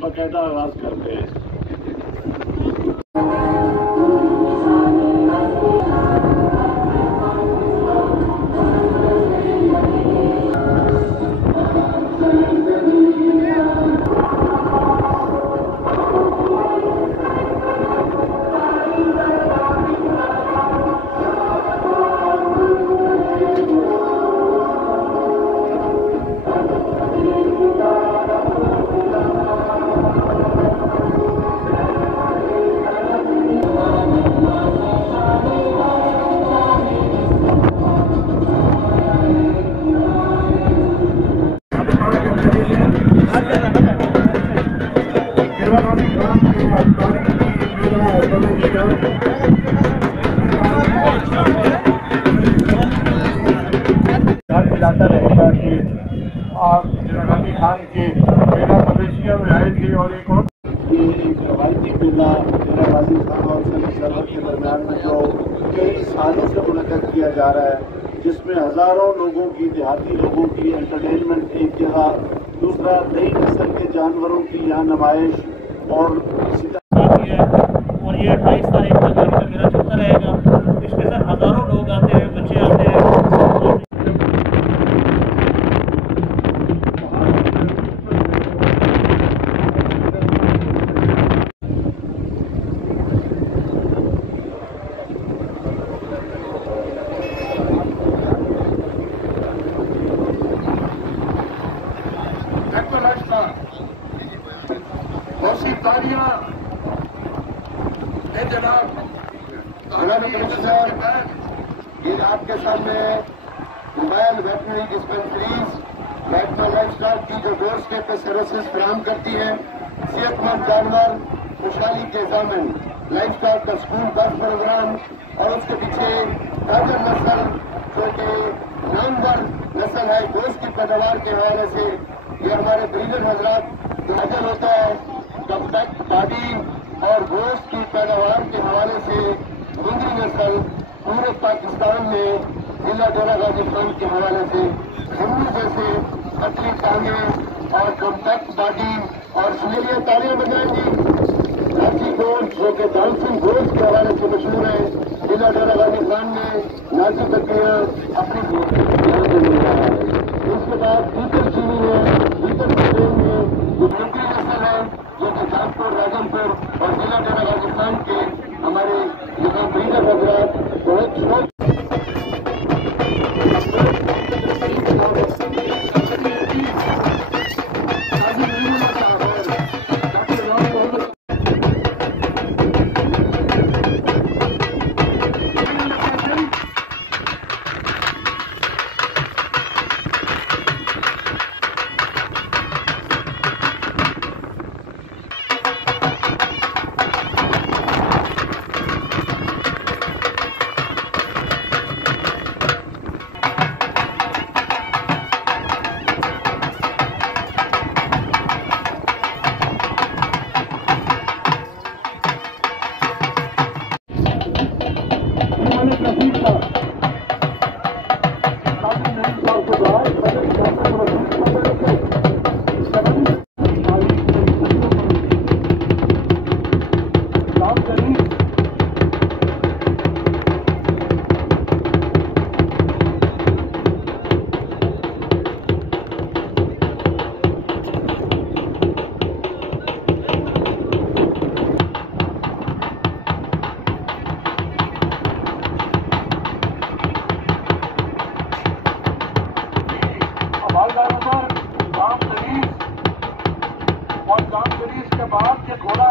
बाकायदा आगाज करते हैं। मिलाता रहेगा कि आप गाजी खान के मेला मोवेशियां में आए थे और एक और ये एक रवायती मेला ड्रेरा गाजी खान और सरहद के दरमियान में जो कई सालों से मुनक़्क़द किया जा रहा है, जिसमें हज़ारों लोगों की, देहाती लोगों की एंटरटेनमेंट एक जगह, दूसरा नई नस्ल के जानवरों की यहाँ नुमाइश और और ये 28 तारीख तक गाड़ी का मेला चलता रहेगा। इसके साथ हज़ारों लोग आते हैं, बच्चे आते हैं। ये आपके सामने mobile veterinary dispensaries veterinary lifestyle की जो डोर स्टेप पे सर्विसेज फराहम करती है, सेहतमंद जानवर खुशहाली के जामिन लाइफस्टाइल का स्कूल बस प्रोग्राम और उसके पीछे ताजा नस्ल जो कि नामवर नस्ल है गोश्त की पैदावार के हवाले से ये हमारे ब्रीडर हजरात हाजिर होता है। कम्पैक्ट बॉडी और गोश्त की पैदावार के हवाले से मुंगरी नस्ल पूरे पाकिस्तान में जिला ड्रेरा गाजी खान के हवाले से हिंदू जैसे पतली टांगे और कम्पैक्ट बॉडी और सुनेलिया तालियां बजाएंगी। नाची गोश्त जो कि डांसिंग गोश्त के हवाले से मशहूर है, जिला ड्रेरा गाजी खान में नाची बकरियां अपनी ध्यान से मिल रहा है। उसके बाद बीकर चीनी है, बीकर ट्रेन में जो मुंगरी नस्ल है जो कि कानपुर, राजमपुर और जिला ड्रेरा गाजी खान के हमारे यहाँ ब्रीडर हजरात बहुत शौक और काम करी इसके बाद ये घोड़ा